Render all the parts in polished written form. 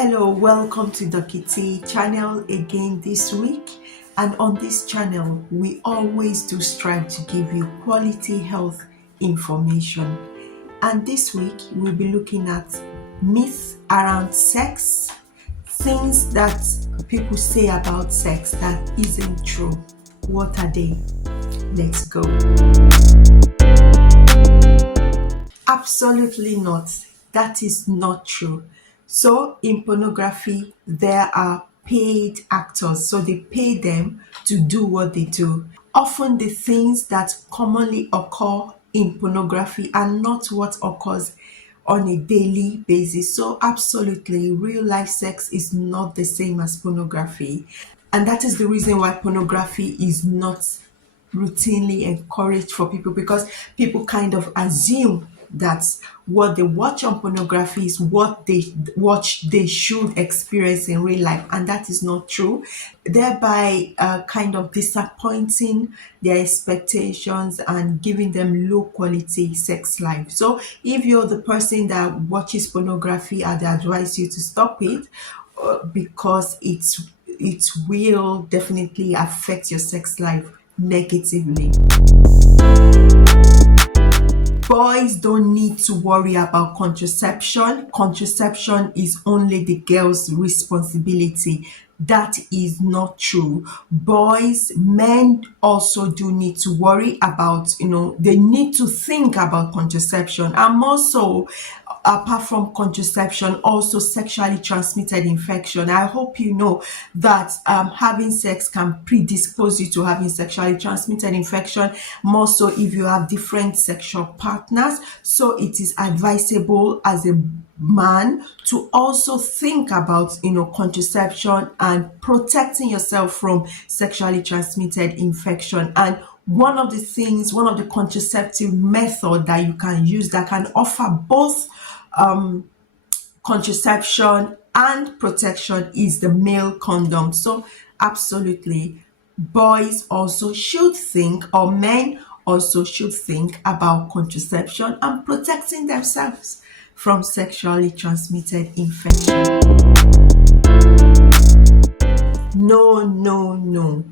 Hello, welcome to the Kitty channel again this week. And on this channel, we always do strive to give you quality health information. And this week, we'll be looking at myths around sex, things that people say about sex that isn't true. What are they? Let's go. Absolutely not. That is not true. So in pornography, there are paid actors. So they pay them to do what they do. Often the things that commonly occur in pornography are not what occurs on a daily basis. So absolutely, real life sex is not the same as pornography. And that is the reason why pornography is not routinely encouraged for people, because people kind of assume that what they watch on pornography is what they should experience in real life, and that is not true, thereby kind of disappointing their expectations and giving them low quality sex life. So if you're the person that watches pornography, I'd advise you to stop it because it will definitely affect your sex life negatively. Boys don't need to worry about contraception. Contraception is only the girl's responsibility. That is not true. Men also do need to worry about, they need to think about contraception, and more so, apart from contraception, also sexually transmitted infection. I hope you know that having sex can predispose you to having sexually transmitted infection, more so if you have different sexual partners. So it is advisable as a man to also think about contraception and protecting yourself from sexually transmitted infection. And one of the contraceptive method that you can use that can offer both contraception and protection is the male condom. So absolutely, boys also should think, or men also should think about contraception and protecting themselves from sexually transmitted infection. No.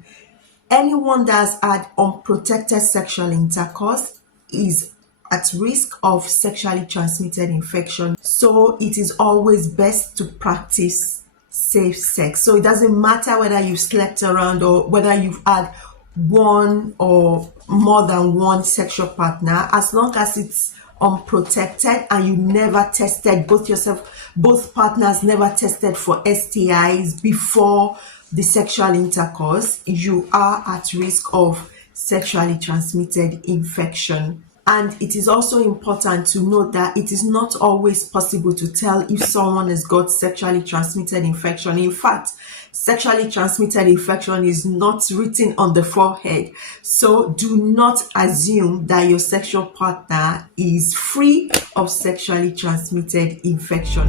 Anyone that's had unprotected sexual intercourse is at risk of sexually transmitted infection. So it is always best to practice safe sex. So it doesn't matter whether you've slept around or whether you've had one or more than one sexual partner, as long as it's unprotected and you never tested, both partners never tested for STIs before the sexual intercourse, you are at risk of sexually transmitted infection. And it is also important to note that it is not always possible to tell if someone has got sexually transmitted infection. In fact, sexually transmitted infection is not written on the forehead. So do not assume that your sexual partner is free of sexually transmitted infection.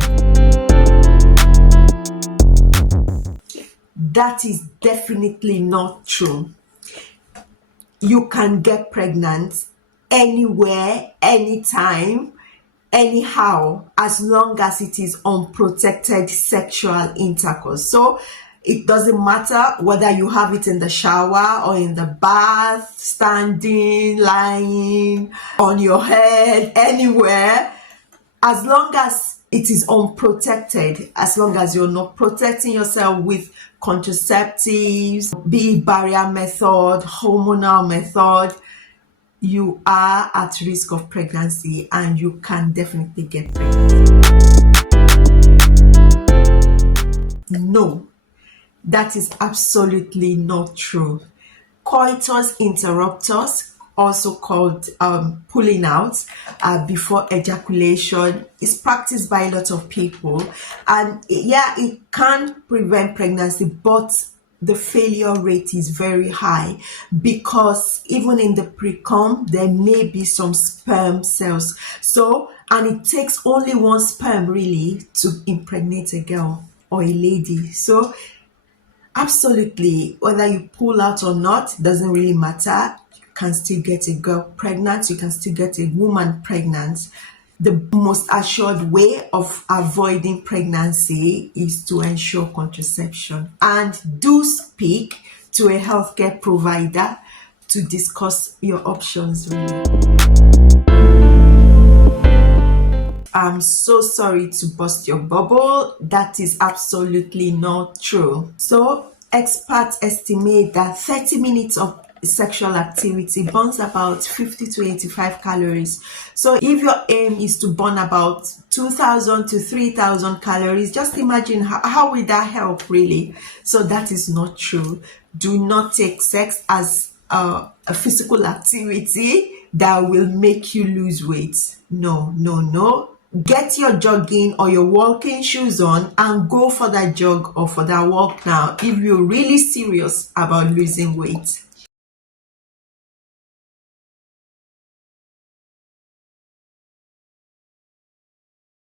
That is definitely not true. You can get pregnant anywhere, anytime, anyhow, as long as it is unprotected sexual intercourse. So it doesn't matter whether you have it in the shower or in the bath, standing, lying, on your head, anywhere, as long as it is unprotected, as long as you're not protecting yourself with contraceptives, be it barrier method, hormonal method, you are at risk of pregnancy and you can definitely get pregnant. No, that is absolutely not true. Coitus interruptus, also called pulling out before ejaculation, is practiced by a lot of people, and it can prevent pregnancy, but the failure rate is very high because even in the pre-cum there may be some sperm cells. So, and it takes only one sperm really to impregnate a girl or a lady. So absolutely, whether you pull out or not doesn't really matter. You can still get a girl pregnant, you can still get a woman pregnant. The most assured way of avoiding pregnancy is to ensure contraception. And do speak to a healthcare provider to discuss your options, really. I'm so sorry to burst your bubble. That is absolutely not true. So, experts estimate that 30 minutes of sexual activity burns about 50 to 85 calories. So, if your aim is to burn about 2,000 to 3,000 calories, just imagine how will that help, really? So, that is not true. Do not take sex as a physical activity that will make you lose weight. No, no, no. Get your jogging or your walking shoes on and go for that jog or for that walk now if you're really serious about losing weight.